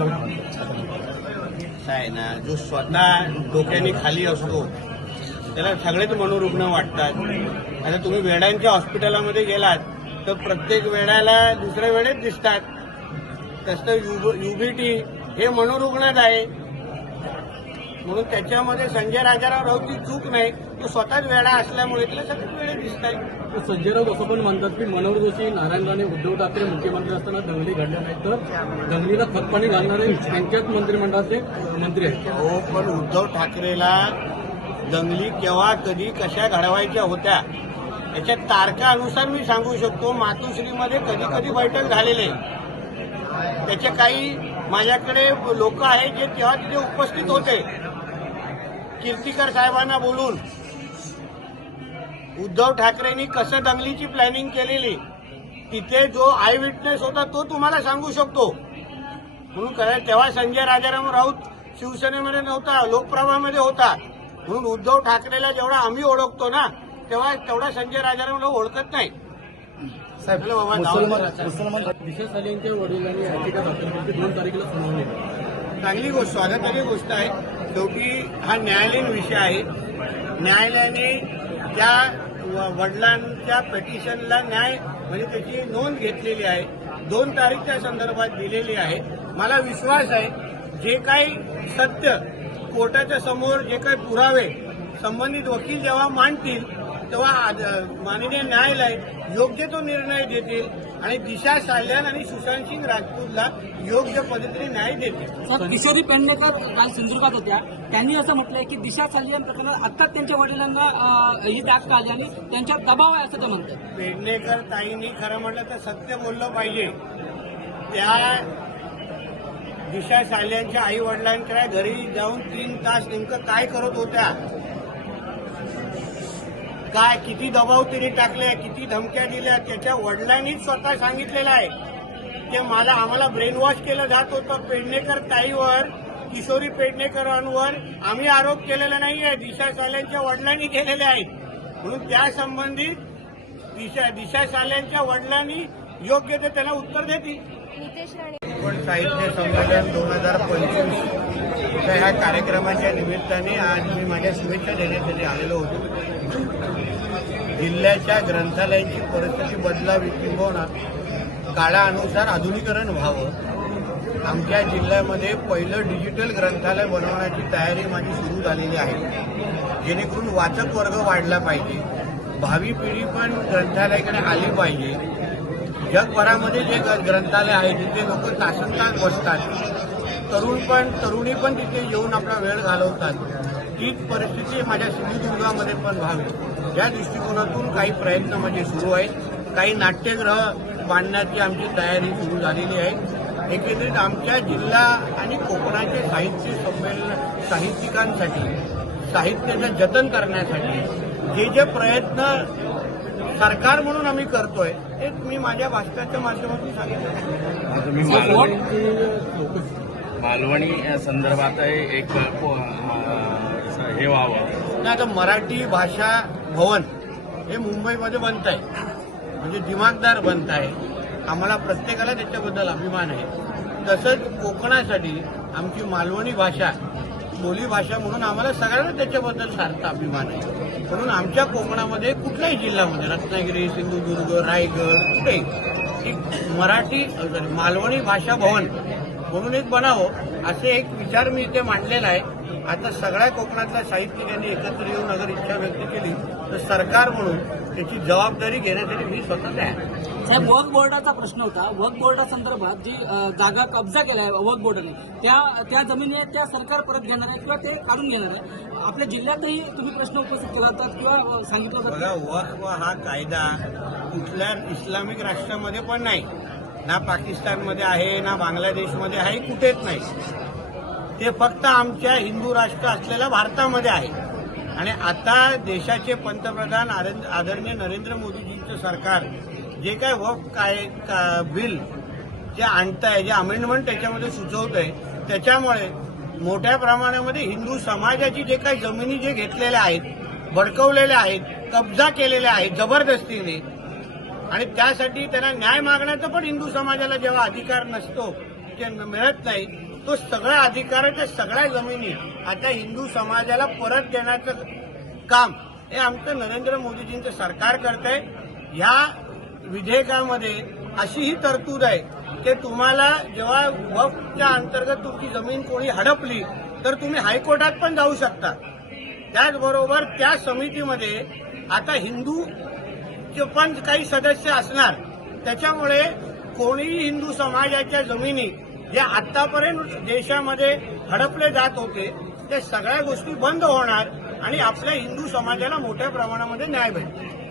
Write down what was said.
काय ना जो स्वतः डोक्याने खाली असतो त्याला सगळेच मनोरुग्ण वाटतात आता तुम्ही वेड्यांच्या हॉस्पिटलामध्ये गेलात तर प्रत्येक वेड्याला दुसऱ्या वेळेत दिसतात तसं युबीटी हे मनोरुग्णच आहे म्हणून त्याच्यामध्ये संजय राजाराव राऊतची चूक नाही तो स्वतःच वेळा असल्यामुळे इथल्या सगळ्यात वेळे दिसत आहे संजय राऊत असं पण म्हणतात की मनोहर जोशी नारायण राणे उद्धव ठाकरे मुख्यमंत्री असताना दंगली घडल्या नाहीत तर दंगलीला खतपाणी घालणारे त्यांच्याच मंत्रिमंडळाचे मंत्री आहेत हो पण उद्धव ठाकरेला दंगली केव्हा कधी कशा घडवायच्या होत्या याच्या अनुसार मी सांगू शकतो मातोश्रीमध्ये कधी कधी बैठक झालेले त्याचे काही माझ्याकडे लोक आहेत जे तेव्हा तिथे उपस्थित होते कीर्तिकर साहेबांना बोलून उद्धव ठाकरेंनी कसं दंगलीची प्लॅनिंग केलेली तिथे जो आय विटनेस होता तो तुम्हाला सांगू शकतो म्हणून कदा तेव्हा संजय राजाराम राऊत शिवसेनेमध्ये नव्हता लोकप्रभामध्ये होता म्हणून उद्धव ठाकरेला जेवढा आम्ही ओळखतो ना तेव्हा तेवढा संजय राजाराम राऊत ओळखत नाही चांगली गोष्ट स्वागताची गोष्ट आहे शेवटी हा न्यायालयीन विषय आहे न्यायालयाने त्या वडिलांच्या पेटिशनला न्याय म्हणजे त्याची नोंद घेतलेली आहे दोन तारीखच्या संदर्भात दिलेली आहे मला विश्वास आहे जे काही सत्य कोर्टाच्या समोर जे काही पुरावे संबंधित वकील जेव्हा मांडतील तेव्हा माननीय न्यायालय योग्य तो निर्णय देतील आणि दिशा शाल्यान आणि सुशांत सिंग राजपूतला योग्य पद्धतीने न्याय देतील किशोरी पेडणेकर काल सिंधुदुर्गात होत्या त्यांनी असं म्हटलंय की दिशा शाल्यान प्रकरणात आत्ताच त्यांच्या वडिलांना ही दाख आली आणि त्यांच्या दबाव आहे असं ते म्हणतात पेडणेकर ताईंनी खरं म्हटलं तर सत्य बोललं पाहिजे त्या दिशा साल्यांच्या आई वडिलांच्या घरी जाऊन तीन तास नेमकं काय करत होत्या काय किती दबाव तिने टाकले किती धमक्या दिल्या त्याच्या वडिलांनीच स्वतः सांगितलेलं आहे ते मला आम्हाला ब्रेन वॉश केलं जात होतं पेडणेकर ताईवर किशोरी पेडणेकरांवर आम्ही आरोप केलेला नाहीये दिशा साल्यांच्या वडिलांनी केलेले आहेत म्हणून त्या संबंधित दिशा दिशा साल्यांच्या वडिलांनी योग्य ते त्यांना उत्तर देतील साहित्य संमेलन दोन हजार पंचवीस तर ह्या कार्यक्रमाच्या निमित्ताने आज मी माझ्या शुभेच्छा देण्यासाठी आलेलो होतो जिल्ह्याच्या ग्रंथालयांची परिस्थिती बदलावी किंबहुना काळानुसार आधुनिकरण व्हावं आमच्या जिल्ह्यामध्ये पहिलं डिजिटल ग्रंथालय बनवण्याची तयारी माझी सुरू झालेली आहे जेणेकरून वाचक वर्ग वाढला पाहिजे भावी पिढी पण ग्रंथालयाकडे आली पाहिजे जगभरामध्ये जे ग्रंथालय आहे तिथे लोक तासन बसतात तरुण पण तरुणी पण तिथे येऊन आपला वेळ घालवतात तीच परिस्थिती माझ्या सिंधुदुर्गामध्ये पण व्हावी या दृष्टिकोनातून काही प्रयत्न म्हणजे सुरू आहेत काही नाट्यग्रह बांधण्याची आमची तयारी सुरू झालेली आहे एकत्रित आमच्या जिल्हा आणि कोकणाचे साहित्य संमेलन साहित्यिकांसाठी साहित्याचं जतन करण्यासाठी जे जे प्रयत्न सरकार म्हणून आम्ही करतोय ते मी माझ्या भाषणाच्या माध्यमातून सांगितलं मालवणी संदर्भात एक हे व्हावं आता मराठी भाषा भवन हे मुंबईमध्ये बनत आहे म्हणजे दिमागदार बनत आहे आम्हाला प्रत्येकाला त्याच्याबद्दल अभिमान आहे तसंच कोकणासाठी आमची मालवणी भाषा बोली भाषा म्हणून आम्हाला सगळ्यांना त्याच्याबद्दल सारखा अभिमान आहे म्हणून आमच्या कोकणामध्ये कुठल्याही जिल्ह्यामध्ये रत्नागिरी सिंधुदुर्ग रायगड कुठेही मराठी मालवणी भाषा भवन म्हणून एक बनावं असे एक विचार मी इथे मांडलेला आहे आता सगळ्या कोकणातल्या साहित्यिकांनी एकत्र येऊन अगर इच्छा व्यक्त केली तर सरकार म्हणून त्याची जबाबदारी घेण्यासाठी मी स्वतः आहे साहेब वर्क बोर्डाचा प्रश्न होता वर्क बोर्डा संदर्भात जी जागा कब्जा केला आहे वर्क बोर्डाने त्या त्या जमिनी आहेत त्या सरकार परत घेणार आहे किंवा ते काढून घेणार आहे आपल्या जिल्ह्यातही तुम्ही प्रश्न उपस्थित केला होता किंवा सांगितलं बघा हा कायदा कुठल्या इस्लामिक राष्ट्रामध्ये पण नाही ना पाकिस्तानमध्ये आहे ना बांगलादेशमध्ये आहे कुठेच नाही ते फक्त आमच्या हिंदू राष्ट्र असलेल्या भारतामध्ये आहे आणि आता देशाचे पंतप्रधान आदरणीय नरेंद्र मोदीजींचं सरकार जे काय वफ काय का बिल जे आणत आहे जे अमेंडमेंट त्याच्यामध्ये सुचवत आहे त्याच्यामुळे मोठ्या प्रमाणामध्ये हिंदू समाजाची जे काही जमिनी जे घेतलेल्या आहेत भडकवलेल्या आहेत कब्जा केलेल्या आहेत जबरदस्तीने आणि त्यासाठी त्यांना न्याय मागण्याचा पण हिंदू समाजाला जेव्हा अधिकार नसतो ते मिळत नाही तो सगळा अधिकार त्या सगळ्या जमिनी आता हिंदू समाजाला परत देण्याचं काम हे आमचं नरेंद्र मोदीजींचं सरकार करत आहे ह्या विधेयकामध्ये ही तरतूद आहे की तुम्हाला जेव्हा वफच्या अंतर्गत तुमची जमीन कोणी हडपली तर तुम्ही हायकोर्टात पण जाऊ शकता त्याचबरोबर त्या समितीमध्ये आता हिंदू चोपन्न काही सदस्य असणार त्याच्यामुळे कोणीही हिंदू समाजाच्या जमिनी ज्या आतापर्यंत देशामध्ये हडपले जात होते त्या सगळ्या गोष्टी बंद होणार आणि आपल्या हिंदू समाजाला मोठ्या प्रमाणामध्ये न्याय भेटतो